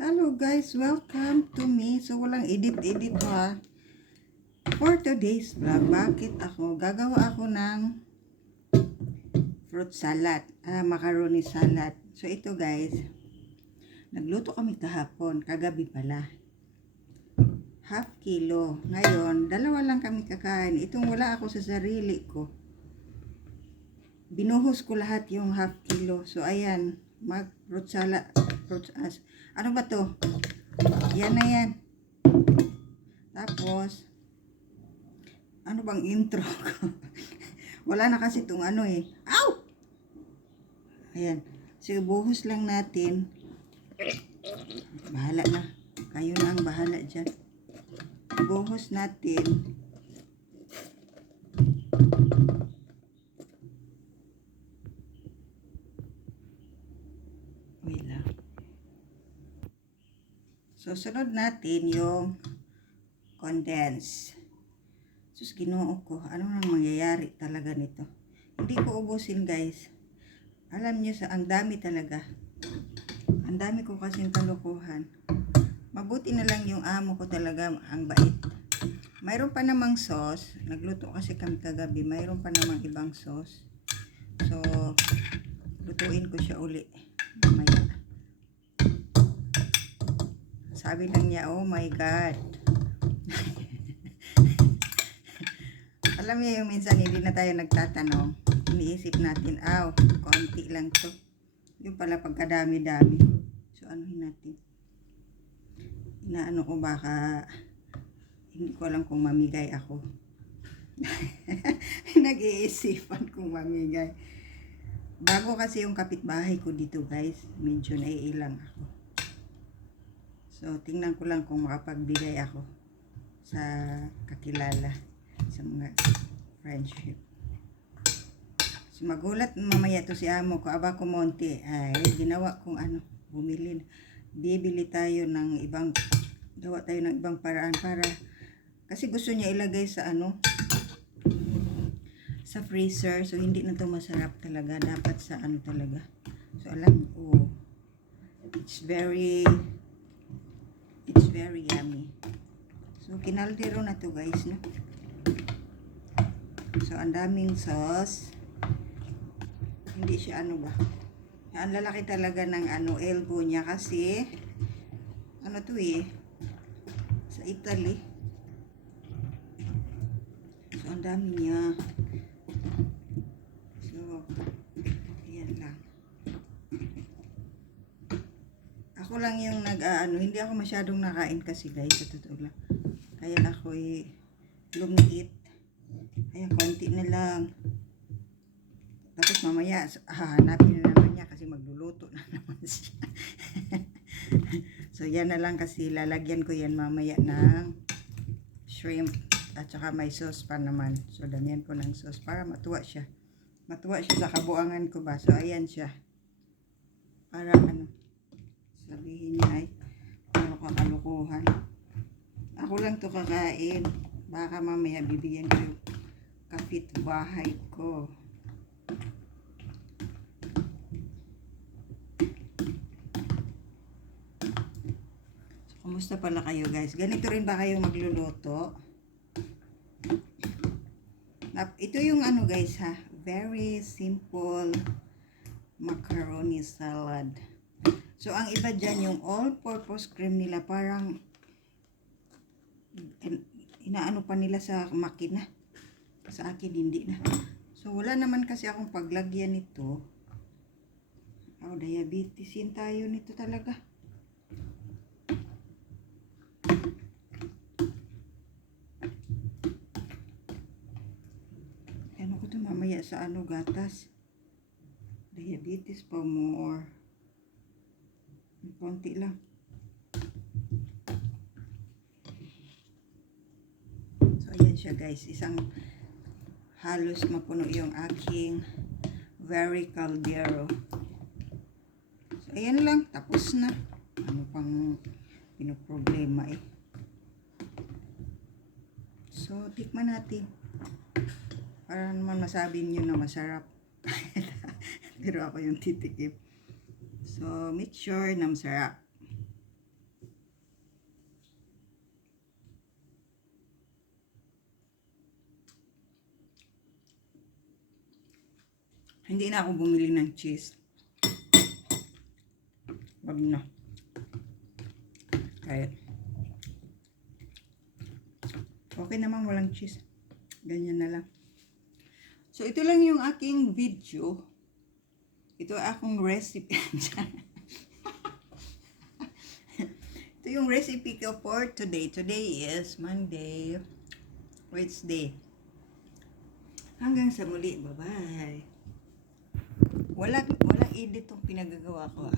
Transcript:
Hello guys, welcome to me. So walang edit-edit ha. For today's vlog, gagawa ako ng fruit salad, macaroni salad. So ito guys, nagluto kami kahapon, kagabi pala. Half kilo. Ngayon, dalawa lang kami kakain. Itong wala ako sa sarili ko. Binuhos ko lahat yung half kilo. So ayan, fruit salad. Ano ba to? Yan na yan. Tapos, ano bang intro ko? Wala na kasi itong ano eh. Ow! Ayan. So, buhos lang natin. Bahala na. Kayo na ang bahala dyan. Buhos natin. Wait lang. So, sunod natin yung condense. Sus, ginoo ko. Ano nang mangyayari talaga nito? Hindi ko ubusin, guys. Alam niyo, ang dami talaga. Ang dami ko kasing kalukuhan. Mabuti na lang yung amo ko talaga, ang bait. Mayroon pa namang sauce. Nagluto kasi kami kagabi. Mayroon pa namang ibang sauce. So, lutuin ko siya uli. Mamaya. Sabi lang niya, oh my God. Alam niyo yung minsan hindi na tayo nagtatanong. Iniisip natin, konti lang to. Yung pala pagkadami-dami. So, anuhin natin. Inaano ko baka, hindi ko alam kung mamigay ako. Nag-iisipan kung mamigay. Bago kasi yung kapitbahay ko dito guys, medyo naiilang ako. So, tingnan ko lang kung makapagbigay ako sa kakilala, sa mga friendship. So, magulat mamaya to si amo ko, aba ko monte, ay ginawa kong bumili. Bibili tayo ng gawa tayo ng ibang paraan para, kasi gusto niya ilagay sa sa freezer. So, hindi na to masarap talaga. Dapat sa talaga. So, alam ko, it's very yummy. So, kinaldero na to guys, no? So, ang daming sauce. Hindi siya ang lalaki talaga ng elbow niya kasi, to sa Italy. So, ang dami niya. So, ayan lang. Ako lang yung hindi ako masyadong nakain kasi guys, sa totoo lang. Kaya ako lumiit. Ayan, konti na lang. Tapos mamaya, hahanapin na naman niya kasi magluluto na naman siya. So, yan na lang kasi lalagyan ko yan mamaya ng shrimp at saka may sauce pa naman. So, damihan ko ng sauce para matuwa siya. Matuwa siya sa kabuangan ko ba. So, ayan siya. Para sabihin niya ay kalukuhan. Ako lang to kakain. Baka mamaya bibigyan ko yung kapitbahay ko. So, kumusta pala kayo guys? Ganito rin ba kayo magluluto? Ito yung guys ha. Very simple macaroni salad. So, ang iba dyan, yung all-purpose cream nila, parang inaano pa nila sa makina. Sa akin, hindi na. So, wala naman kasi akong paglagyan nito. Diabetes yun tayo nito talaga. Ano ko ito mamaya sa gatas. Diabetes pa more. Konti lang. So, ayan siya guys. Isang halos mapuno yung aking very caldero. So, ayan lang. Tapos na. Ano pang pinoproblema eh. So, tikman natin. Para naman masabi niyo na masarap. Pero ako yung titikim. So, make sure na masarap. Hindi na ako bumili ng cheese. Wag na. Kahit. Okay naman walang cheese. Ganyan na lang. So, ito lang yung aking video. Ito akong recipe. Ito yung recipe ko for today. Today is Monday. Wednesday. Hanggang sa muli. Bye-bye. Walang edit tong pinagagawa ko.